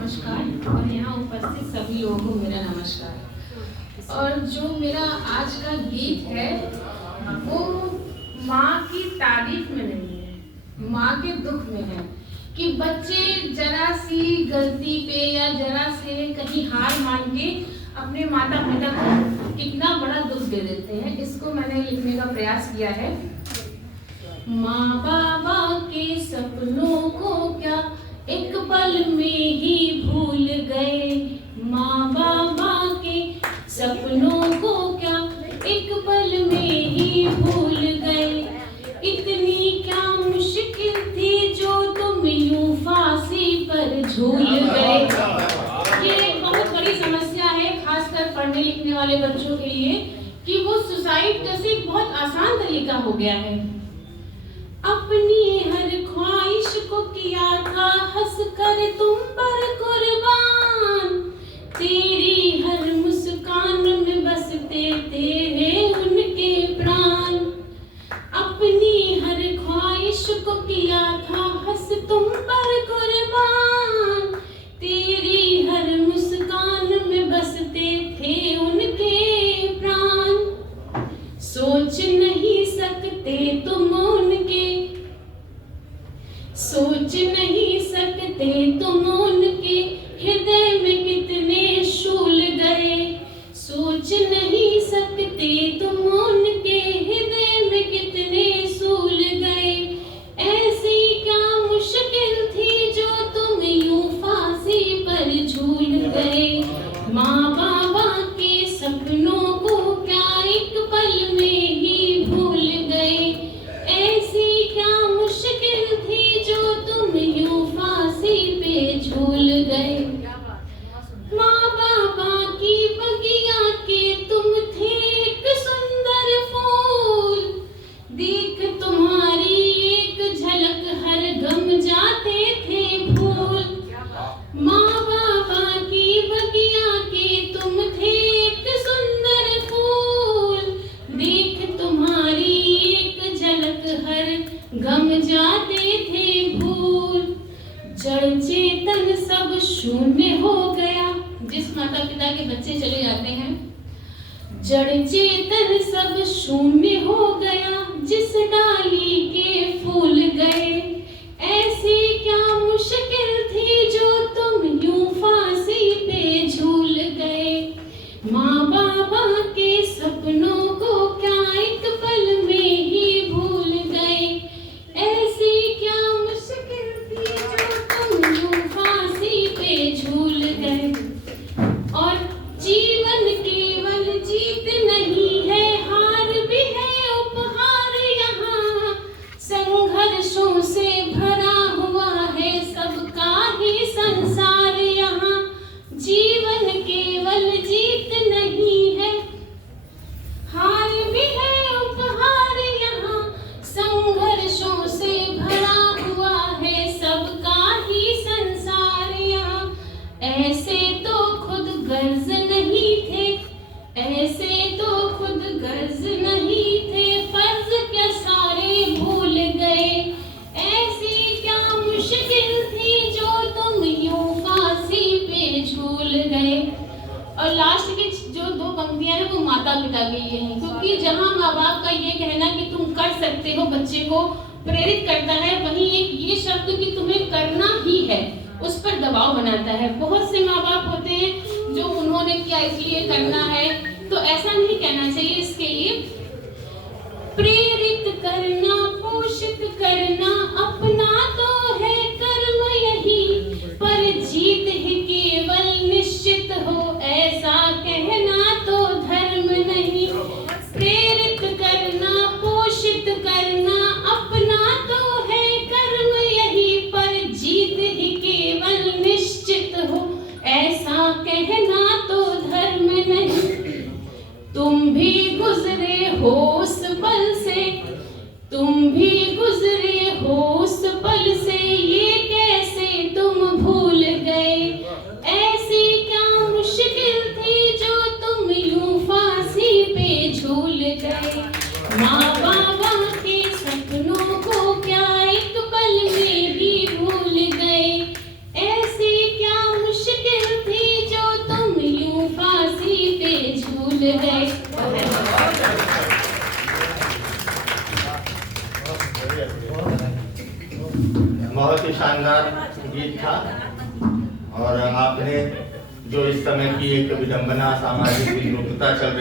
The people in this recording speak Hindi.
नमस्कार और यहाँ उपस्थित सभी लोगों को मेरा नमस्कार। और जो मेरा आज का गीत है वो माँ की तारीफ में नहीं है, माँ के दुख में है कि बच्चे जरा सी गलती पे या जरा से कहीं हार मान के अपने माता पिता को कितना बड़ा दुख दे देते हैं। इसको मैंने लिखने का प्रयास किया है। माँ बाबा के सपनों को क्या एक पल में ही भूल गए, माँ बाबा के सपनों को क्या एक पल में ही भूल गए। इतनी क्या मुश्किल थी जो तुम यूं फांसी पर झूल गए। ये बहुत बड़ी समस्या है खासकर पढ़ने लिखने वाले बच्चों के लिए कि वो सुसाइड जैसे बहुत आसान तरीका हो गया है। अपनी हर ख्वाहिश को किया था हंस कर तुम पर कुर्बान, तेरी हर मुस्कान में बसते तेरे उनके प्राण। अपनी हर ख्वाहिश को किया था हंस तुम पर कुर्बान, तेरी हर मुस्कान में बसते थे उनके प्राण। सोच नहीं सकते तुम उनके, सोच नहीं सकते तुम उनके हृदय में कितने शूल गए। सोच नहीं सकते तुम उनके हृदय में कितने सूल गए। ऐसी क्या मुश्किल थी जो तुम यूं फांसी पर झूल गए। माँ बाबा के सपनों को क्या एक पल में ही भूल गए। ऐसी क्या मुश्किल थी जो तुम यूं फांसी पे झूल गए। माँ बाबा की बगिया के तुम थे एक सुंदर फूल, देख तुम्हारी एक झलक हर गम जाते थे भूल। माँ बाबा की बगिया के तुम थे एक सुंदर फूल, देख तुम्हारी एक झलक हर गम जाते थे भूल। जड़ चेतन सब शून्य हो गया, जिस माता पिता के बच्चे चले जाते हैं, जड़ चेतन सब शून्य हो गया, जिस डाली के फूल गए। ऐसी क्या मुश्किल थी जो तुम यूं फांसी पे झूल गए। माँ बाबा के सपनों को क्या एक पल में ही भूल गए। ऐसी क्या मुश्किल थी जो तुम यूं फांसी पे झूल गए। और जीवन केवल जीत नहीं है, हार भी है उपहार यहाँ। संघर्षों से भरा हुआ है सबका ही संसार यहाँ। जीवन केवल जीत नहीं है, हार भी है उपहार यहाँ। संघर्षों से भरा हुआ है सबका ही संसार यहाँ। ऐसे तो खुद गर्ज नहीं थे, ऐसे तो खुद गर्ज नहीं थे, फर्ज क्या सारे भूल गए। ऐसी क्या मुश्किल थी जो तुम यूं फांसी पे झूल गए। और लास्ट की जो दो पंक्तियां हैं वो माता पिता के लिए हैं, क्योंकि जहां माँ बाप का ये कहना कि तुम कर सकते हो बच्चे को प्रेरित करता है, वहीं एक ये शब्द कि तुम्हें करना ही है उस पर दबाव बनाता है। बहुत से माँ बाप होते हैं जो उन्होंने किया इसलिए करना है, तो ऐसा नहीं कहना चाहिए। इसके लिए प्रेरित करना पोषित करना अपना तो है कर्म यही, पर जीत ही केवल निश्चित हो ऐसा कहना तो धर्म नहीं। प्रेरित करना पोषित करना अपना तो है कर्म यही, पर जीत ही केवल निश्चित हो ऐसा कहना तो धर्म नहीं। तुम भी गुजरे हो उस पल से, तुम भी गुजरे हो उस पल से, ये कैसे तुम भूल गए। गए। बहुत ही शानदार गीत था और आपने जो इस समय की एक विडंबना, सामाजिक विरूपता चल रही